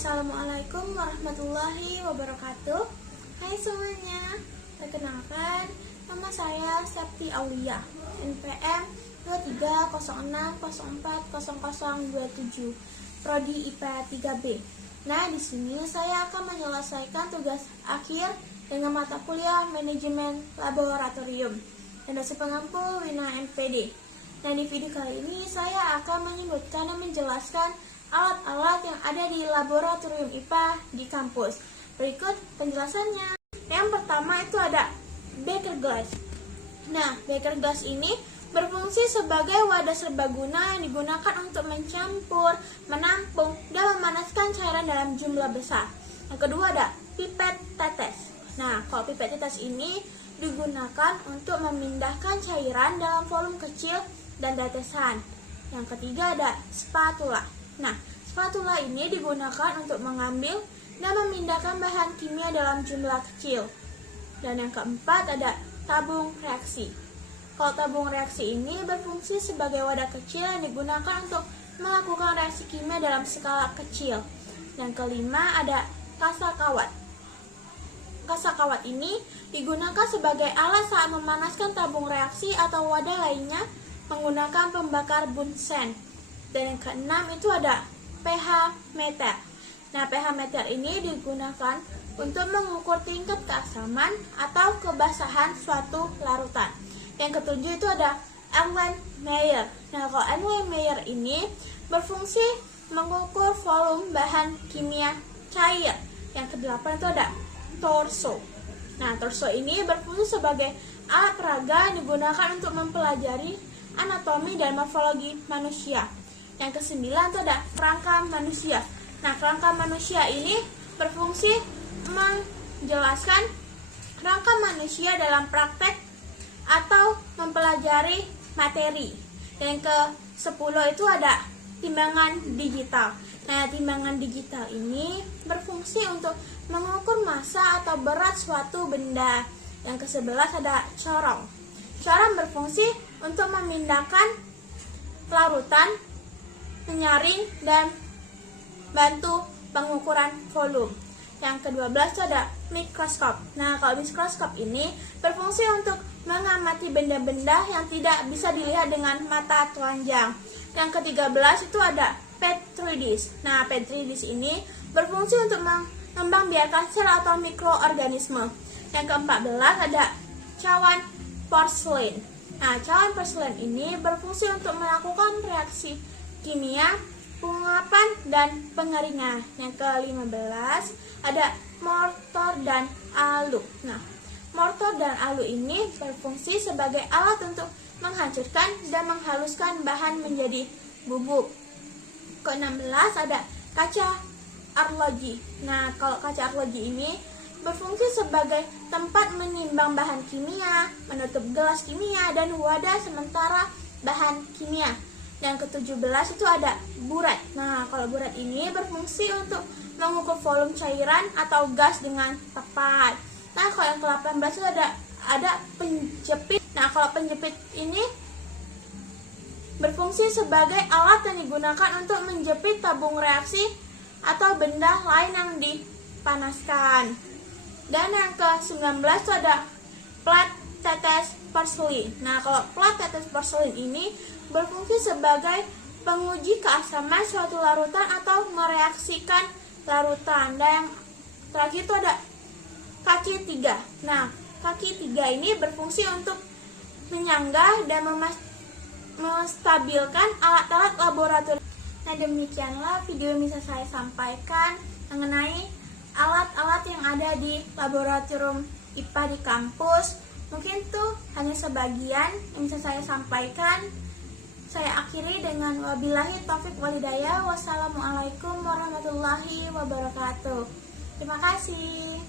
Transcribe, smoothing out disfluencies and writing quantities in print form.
Assalamualaikum warahmatullahi wabarakatuh. Hai semuanya, perkenalkan nama saya Septi Aulia, NPM 2306040027, Prodi IPA 3B. Nah, di sini saya akan menyelesaikan tugas akhir dengan mata kuliah Manajemen Laboratorium dan dosen pengampu Wina MPD. Nah, di video kali ini saya akan menyebutkan dan menjelaskan alat-alat yang ada di laboratorium IPA di kampus. Berikut penjelasannya. Yang pertama itu ada beaker glass. Nah, beaker glass ini berfungsi sebagai wadah serbaguna yang digunakan untuk mencampur, menampung, dan memanaskan cairan dalam jumlah besar. Yang kedua ada pipet tetes. Nah, kalau pipet tetes ini digunakan untuk memindahkan cairan dalam volume kecil dan tetesan. Yang ketiga ada spatula. Nah, spatula ini digunakan untuk mengambil dan memindahkan bahan kimia dalam jumlah kecil. Dan yang keempat ada tabung reaksi. Kalau tabung reaksi ini berfungsi sebagai wadah kecil yang digunakan untuk melakukan reaksi kimia dalam skala kecil. Yang kelima ada kasa kawat. Kasa kawat ini digunakan sebagai alat saat memanaskan tabung reaksi atau wadah lainnya menggunakan pembakar Bunsen. Dan yang keenam itu ada pH meter. Nah, pH meter ini digunakan untuk mengukur tingkat keasaman atau kebasahan suatu larutan. Yang ketujuh itu ada Erlenmeyer. Nah, kalau Erlenmeyer ini berfungsi mengukur volume bahan kimia cair. Yang kedelapan itu ada torso. Nah, torso ini berfungsi sebagai alat peraga yang digunakan untuk mempelajari anatomi dan morfologi manusia. Yang kesembilan itu ada kerangka manusia. Nah, kerangka manusia ini berfungsi menjelaskan kerangka manusia dalam praktek atau mempelajari materi. Yang ke-10 itu ada timbangan digital. Nah, timbangan digital ini berfungsi untuk mengukur massa atau berat suatu benda. Yang ke-11 ada corong. Corong berfungsi untuk memindahkan larutan, menyaring, dan bantu pengukuran volume. Yang ke-12 itu ada mikroskop. Nah, kalau mikroskop ini berfungsi untuk mengamati benda-benda yang tidak bisa dilihat dengan mata telanjang. Yang ke-13 itu ada petri dish. Nah, petri dish ini berfungsi untuk mengembangbiakan sel atau mikroorganisme. Yang ke-14 ada cawan porselen. Nah, cawan porselen ini berfungsi untuk melakukan reaksi kimia, penguapan, dan pengeringan. Yang ke-15 ada mortar dan alu. Nah, mortar dan alu ini berfungsi sebagai alat untuk menghancurkan dan menghaluskan bahan menjadi bubuk. Ke-16 ada kaca arloji. Nah, kalau kaca arloji ini berfungsi sebagai tempat menimbang bahan kimia, menutup gelas kimia, dan wadah sementara bahan kimia. Yang ke-17 itu ada burat. Nah, kalau burat ini berfungsi untuk mengukur volume cairan atau gas dengan tepat. Nah, kalau yang ke-18 itu ada penjepit. Nah, kalau penjepit ini berfungsi sebagai alat yang digunakan untuk menjepit tabung reaksi atau benda lain yang dipanaskan. Dan yang ke-19 itu ada plat tetes porselin. Nah, kalau plat tetes porselin ini berfungsi sebagai penguji keasaman suatu larutan atau mereaksikan larutan. Dan yang terakhir itu ada kaki 3. Nah, kaki 3 ini berfungsi untuk menyanggah dan menstabilkan alat-alat laboratorium. Nah, demikianlah video yang bisa saya sampaikan mengenai alat-alat yang ada di laboratorium IPA di kampus. Mungkin itu hanya sebagian yang bisa saya sampaikan. Saya akhiri dengan wabillahi taufik walhidayah. Wassalamualaikum warahmatullahi wabarakatuh. Terima kasih.